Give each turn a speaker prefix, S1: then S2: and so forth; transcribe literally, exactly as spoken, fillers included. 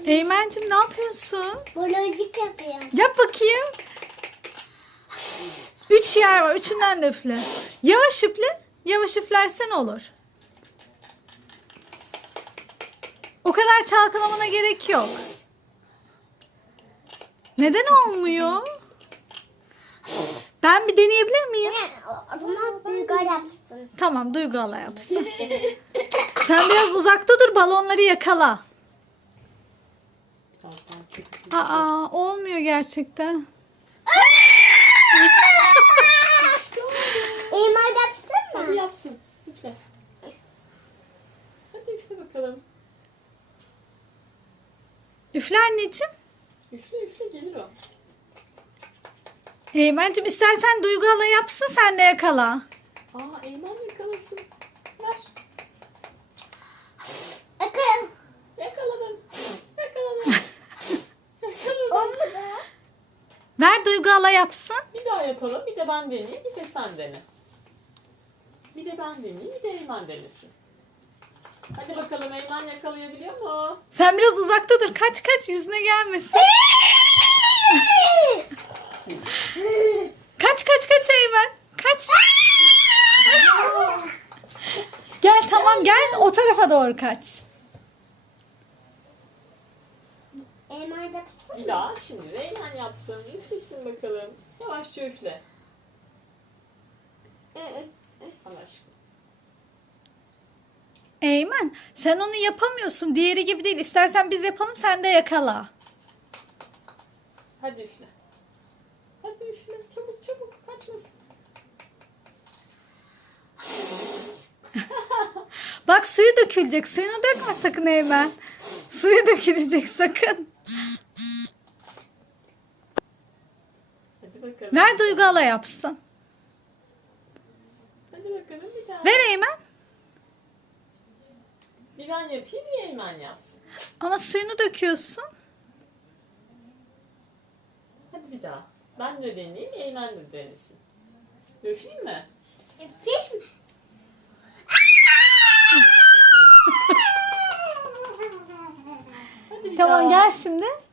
S1: Eymen'cim ne yapıyorsun?
S2: Bolocuk yapıyorum.
S1: Yap bakayım. Üç yer var. Üçünden de üfle. Yavaş üfle. Yavaş üflersen olur. O kadar çalkalamana gerek yok. Neden olmuyor? Ben bir deneyebilir miyim?
S2: O zaman Duygu yapsın.
S1: Tamam, Duygu hala yapsın. Sen biraz uzakta dur, balonları yakala. Aa, olmuyor gerçekten.
S2: Eymen yapsın
S3: Hadi
S2: mı?
S3: yapsın. Üfle. Hadi üfle bakalım.
S1: Üfle anneciğim.
S3: Üfle üfle gelir o.
S1: Eymen'cim istersen Duygu hala yapsın, sen de yakala.
S3: Aa Eymen yakalasın. Ver.
S2: Bakalım.
S3: Yakaladım. Yakaladım. Yakaladım.
S2: Olmadı.
S1: Ver Duygu hala yapsın.
S3: Bir daha yapalım. Bir de ben deneyeyim. Bir de sen dene. Bir de ben deneyeyim. Bir de Eymen denesin. Hadi bakalım Eymen yakalayabiliyor mu?
S1: Sen biraz uzakta dur. Kaç kaç, yüzüne gelmesin. Kaç kaç kaç Eymen. Kaç. Gel tamam gel, o tarafa doğru kaç.
S2: Eymen yapsın.
S3: Bir daha şimdi de Eymen yapsın. Üflesin bakalım. Yavaşça üfle. Allah aşkına.
S1: Eymen sen onu yapamıyorsun. Diğeri gibi değil. İstersen biz yapalım, sen de yakala.
S3: Hadi üfle. Hadi üfle. Çabuk çabuk. Kaçmasın.
S1: Bak suyu dökülecek. Suyunu dökme sakın Eymen. Suyu dökülecek sakın.
S3: Hadi bakalım.
S1: Ver Duygu hala yapsın.
S3: Hadi bakalım bir daha.
S1: Ver Eymen.
S3: Bir ben yapayım, bir Eymen yapsın.
S1: Ama suyunu döküyorsun.
S3: Hadi bir daha. Ben de deneyeyim, Eymen de denesin. Döşeyim mi?
S2: Film.
S3: Hadi bir
S1: Tamam
S3: daha.
S1: gel şimdi.